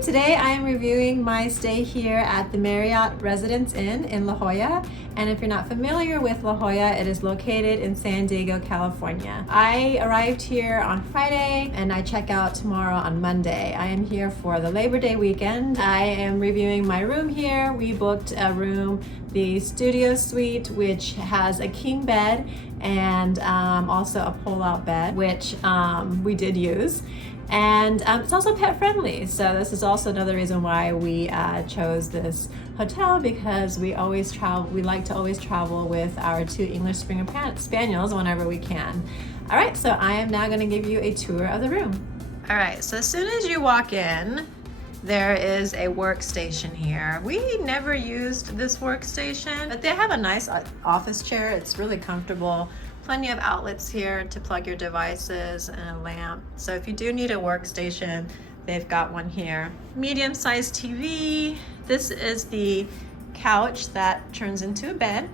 Hi, today I am reviewing my stay here at the Marriott Residence Inn in La Jolla. And if you're not familiar with La Jolla, it is located in San Diego, California. I arrived here on Friday and I check out tomorrow on Monday. I am here for the Labor Day weekend. I am reviewing my room here. We booked a room, the studio suite, which has a king bed and also a pull-out bed, which we did use. And it's also pet friendly. So this is also another reason why we chose this hotel, because we always travel. We like to always travel with our 2 English Springer Spaniels whenever we can. All right, so I am now going to give you a tour of the room. All right, so as soon as you walk in, there is a workstation here. We never used this workstation, but they have a nice office chair. It's really comfortable. Plenty of outlets here to plug your devices and a lamp. So if you do need a workstation, they've got one here. Medium-sized TV. This is the couch that turns into a bed.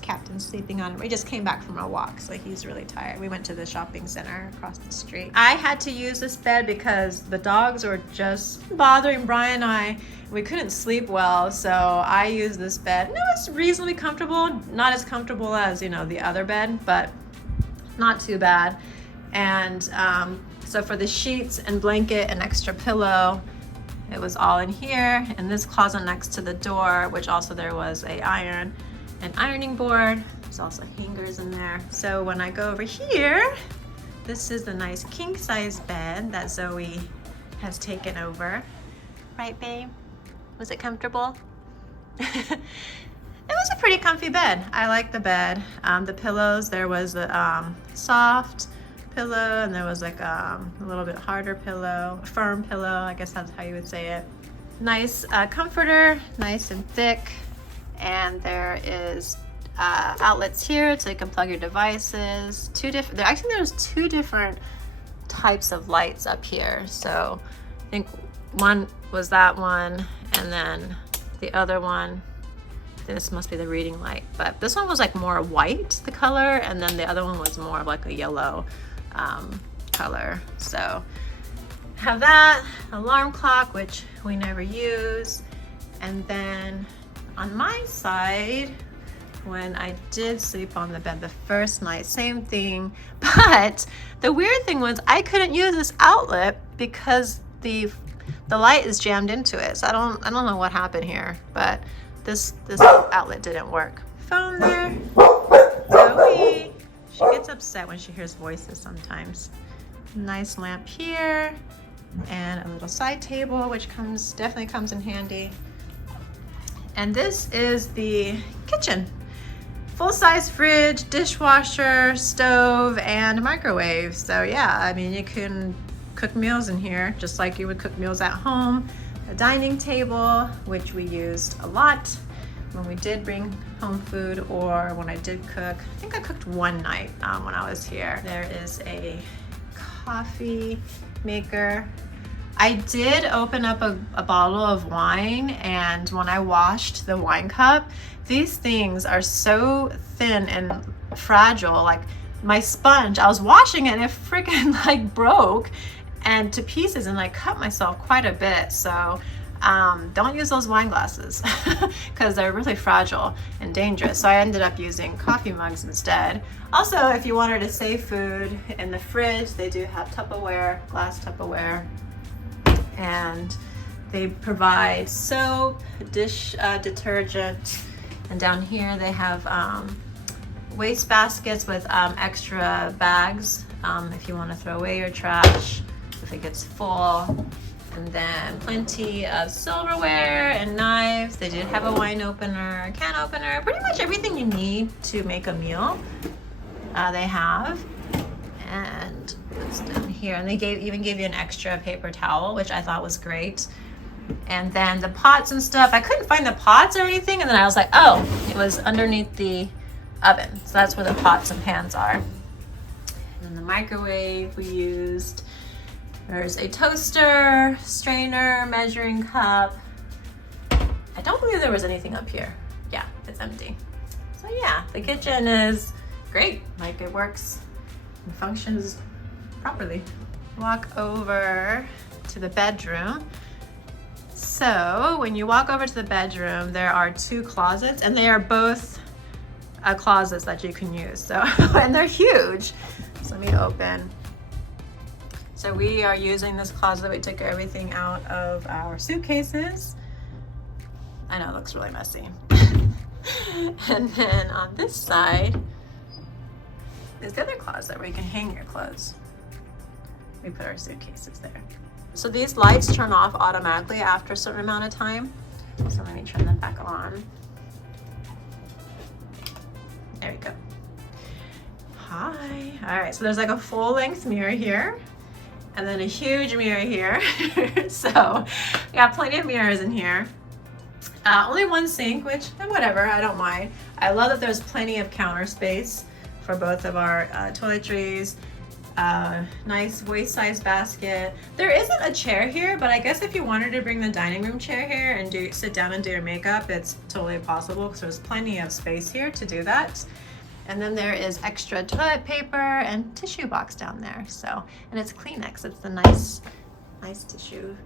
Captain's sleeping on it. We just came back from a walk, so he's really tired. We went to the shopping center across the street. I had to use this bed because the dogs were just bothering Brian and I. We couldn't sleep well, so I used this bed. No, it's reasonably comfortable. Not as comfortable as, you know, the other bed, but not too bad. And so for the sheets and blanket and extra pillow, it was all in here. And this closet next to the door, which also there was an ironing board. There's also hangers in there. So when I go over here, this is the nice king size bed that Zoe has taken over. Right, babe? Was it comfortable? It was a pretty comfy bed. I like the bed. The pillows, there was a soft pillow and there was like a little bit harder pillow, a firm pillow, I guess that's how you would say it. Nice comforter, nice and thick. And there is outlets here so you can plug your devices. Actually there's 2 different types of lights up here. So I think one was that one, and then the other one, this must be the reading light, but this one was like more white, the color, and then the other one was more of like a yellow color. So have that, alarm clock, which we never use. And then on my side, when I did sleep on the bed the first night, same thing. But the weird thing was I couldn't use this outlet because the light is jammed into it. So I don't know what happened here, but this outlet didn't work. Phone there. Zoe. She gets upset when she hears voices sometimes. Nice lamp here, and a little side table, which definitely comes in handy. And this is the kitchen. Full-size fridge, dishwasher, stove, and microwave. So yeah, I mean, you can cook meals in here just like you would cook meals at home. A dining table, which we used a lot when we did bring home food or when I did cook. I think I cooked one night when I was here. There is a coffee maker. I did open up a bottle of wine, and when I washed the wine cup, these things are so thin and fragile. Like my sponge, I was washing it and it freaking like broke and to pieces, and I cut myself quite a bit. So don't use those wine glasses because they're really fragile and dangerous. So I ended up using coffee mugs instead. Also, if you wanted to save food in the fridge, they do have Tupperware, glass Tupperware. And they provide soap, dish detergent, and down here they have waste baskets with extra bags if you want to throw away your trash if it gets full. And then plenty of silverware and knives. They did have a wine opener, can opener, pretty much everything you need to make a meal they have. And it's down here, and they even gave you an extra paper towel, which I thought was great. And then the pots and stuff, I couldn't find the pots or anything, and then I was like, oh, it was underneath the oven, so that's where the pots and pans are. And the microwave we used, there's a toaster, strainer, measuring cup. I don't believe there was anything up here. Yeah, it's empty. So yeah, the kitchen is great. Like, it works and functions properly. Walk over to the bedroom. So when you walk over to the bedroom, there are 2 closets, and they are both closets that you can use. So, and they're huge. So let me open. So we are using this closet. We took everything out of our suitcases. I know it looks really messy. And then on this side is the other closet where you can hang your clothes. We put our suitcases there. So these lights turn off automatically after a certain amount of time. So let me turn them back on. There we go. Hi. All right, so there's like a full length mirror here and then a huge mirror here. So we got plenty of mirrors in here. Only 1 sink, which whatever, I don't mind. I love that there's plenty of counter space for both of our toiletries. Nice waist-sized basket. There isn't a chair here, but I guess if you wanted to bring the dining room chair here and sit down and do your makeup, it's totally possible because there's plenty of space here to do that. And then there is extra toilet paper and tissue box down there. So, and it's Kleenex. It's the nice tissue.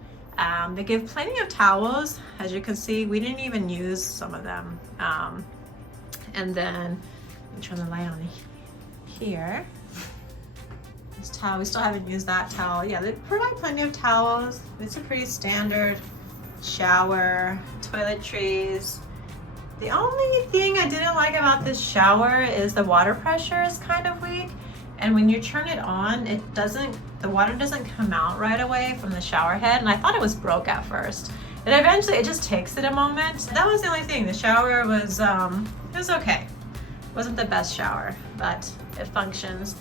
They give plenty of towels. As you can see, we didn't even use some of them. And then, let me turn the light on here. This towel, we still haven't used that towel. Yeah, they provide plenty of towels. It's a pretty standard shower, toiletries. The only thing I didn't like about this shower is the water pressure is kind of weak. And when you turn it on, the water doesn't come out right away from the shower head. And I thought it was broke at first. And eventually it just takes it a moment. That was the only thing. The shower was, it was okay. It wasn't the best shower, but it functions.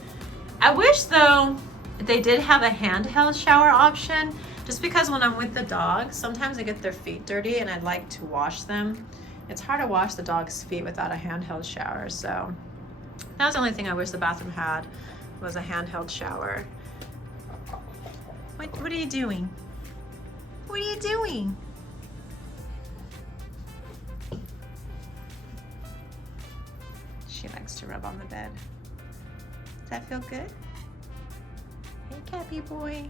I wish though, they did have a handheld shower option, just because when I'm with the dogs, sometimes they get their feet dirty and I'd like to wash them. It's hard to wash the dog's feet without a handheld shower. So that was the only thing I wish the bathroom had, was a handheld shower. What are you doing? What are you doing? She likes to rub on the bed. Does that feel good? Hey, Cappy boy.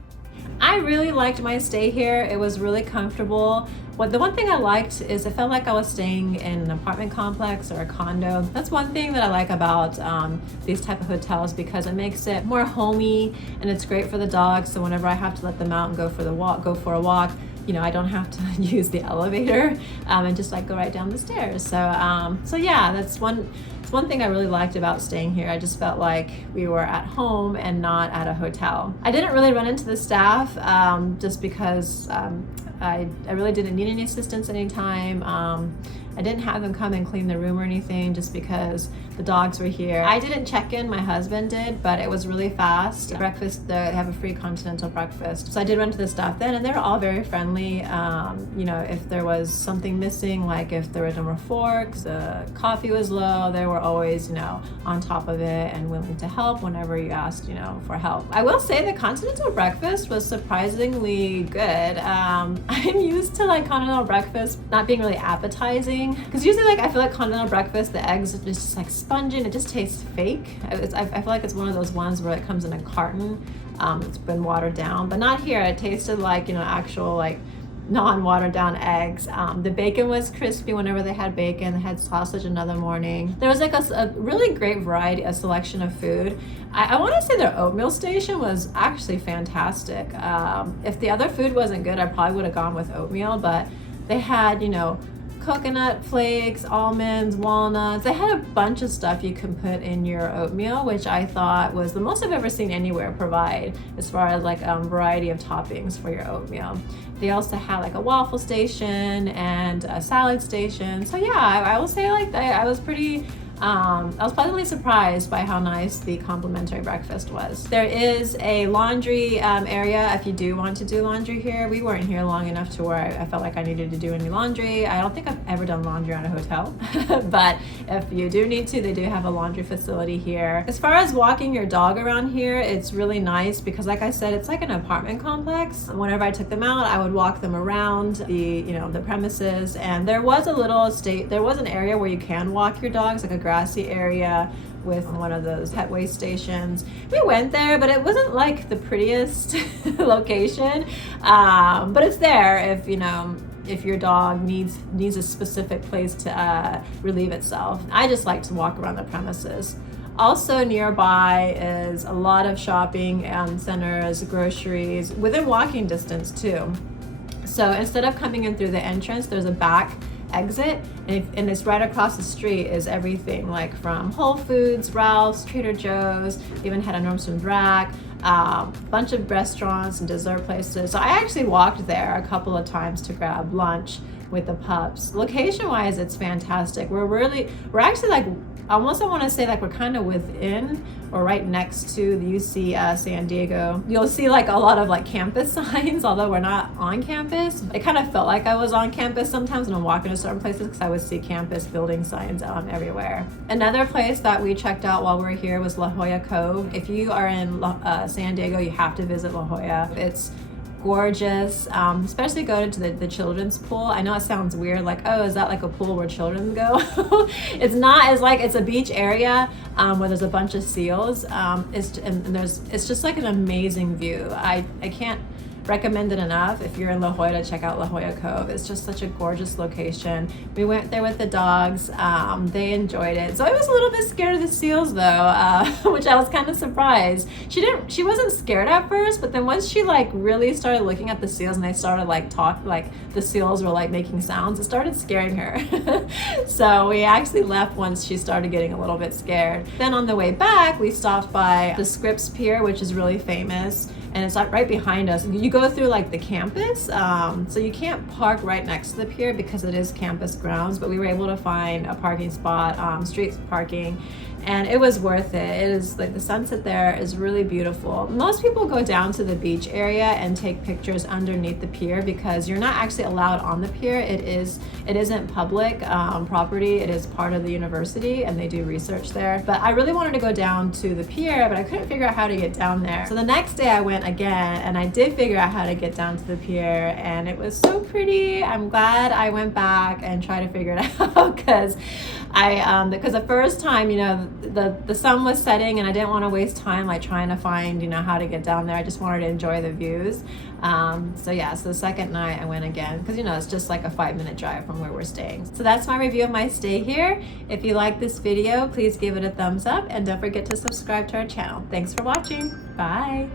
I really liked my stay here. It was really comfortable. The one thing I liked is it felt like I was staying in an apartment complex or a condo. That's one thing that I like about these type of hotels, because it makes it more homey and it's great for the dogs. So whenever I have to let them out and go for a walk, you know, I don't have to use the elevator and just like go right down the stairs. So yeah, that's one thing I really liked about staying here. I just felt like we were at home and not at a hotel. I didn't really run into the staff just because I really didn't need any assistance anytime. I didn't have them come and clean the room or anything just because the dogs were here. I didn't check in, my husband did, but it was really fast. Breakfast, they have a free continental breakfast. So I did run to the staff then, and they were all very friendly. You know, if there was something missing, like if there were no more forks, the coffee was low, they were always, you know, on top of it and willing to help whenever you asked, you know, for help. I will say the continental breakfast was surprisingly good. I'm used to like continental breakfast not being really appetizing, because usually like I feel like continental breakfast, the eggs are just like spongy and it just tastes fake. I feel like it's one of those ones where it comes in a carton. It's been watered down, but not here. It tasted like, you know, actual like non-watered down eggs. The bacon was crispy whenever they had bacon. They had sausage another morning. There was like a really great variety, a selection of food. I want to say their oatmeal station was actually fantastic. If the other food wasn't good, I probably would have gone with oatmeal, but they had, you know, coconut flakes, almonds, walnuts. They had a bunch of stuff you can put in your oatmeal, which I thought was the most I've ever seen anywhere provide as far as like variety of toppings for your oatmeal. They also had like a waffle station and a salad station. So yeah, I will say like I was pretty I was pleasantly surprised by how nice the complimentary breakfast was. There is a laundry area if you do want to do laundry here. We weren't here long enough to where I felt like I needed to do any laundry. I don't think I've ever done laundry at a hotel, but if you do need to, they do have a laundry facility here. As far as walking your dog around here, it's really nice because like I said, it's like an apartment complex. Whenever I took them out, I would walk them around the premises, and there was an area where you can walk your dogs, like a grassy area with one of those pet waste stations. We went there, but it wasn't like the prettiest location, but it's there if if your dog needs a specific place to relieve itself. I just like to walk around the premises. Also nearby is a lot of shopping centers, groceries, within walking distance too. So instead of coming in through the entrance, there's a back exit, and it's right across the street is everything, like from Whole Foods, Ralph's, Trader Joe's, even had a Nordstrom Rack, bunch of restaurants and dessert places. So I actually walked there a couple of times to grab lunch with the pups. Location wise, it's fantastic. We're actually like, almost I want to say like we're kind of within or right next to the UC San Diego. You'll see like a lot of like campus signs, although we're not on campus. It kind of felt like I was on campus sometimes when I'm walking to certain places because I would see campus building signs everywhere. Another place that we checked out while we were here was La Jolla Cove. If you are in San Diego, you have to visit La Jolla. It's gorgeous, especially go to the children's pool. I know it sounds weird, like, oh, is that like a pool where children go? It's not. It's like, it's a beach area where there's a bunch of seals. It's just like an amazing view. I can't recommend it enough if you're in La Jolla to check out La Jolla Cove. It's just such a gorgeous location. We went there with the dogs. They enjoyed it. So I was a little bit scared of the seals though, which I was kind of surprised. She wasn't scared at first, but then once she like really started looking at the seals and they started like the seals were like making sounds, it started scaring her. So we actually left once she started getting a little bit scared. Then on the way back, we stopped by the Scripps Pier, which is really famous, and it's like right behind us. You go through like the campus, so you can't park right next to the pier because it is campus grounds, but we were able to find a parking spot, street parking, and it was worth it. It is like the sunset there is really beautiful. Most people go down to the beach area and take pictures underneath the pier because you're not actually allowed on the pier. It isn't public property. It is part of the university and they do research there. But I really wanted to go down to the pier, but I couldn't figure out how to get down there. So the next day I went again and I did figure out how to get down to the pier, and it was so pretty. I'm glad I went back and tried to figure it out because the first time, you know, the sun was setting and I didn't want to waste time like trying to find, you know, how to get down there. I just wanted to enjoy the views. So the second night I went again because, you know, it's just like a 5-minute drive from where we're staying. So that's my review of my stay here. If you like this video, please give it a thumbs up and don't forget to subscribe to our channel. Thanks for watching. Bye.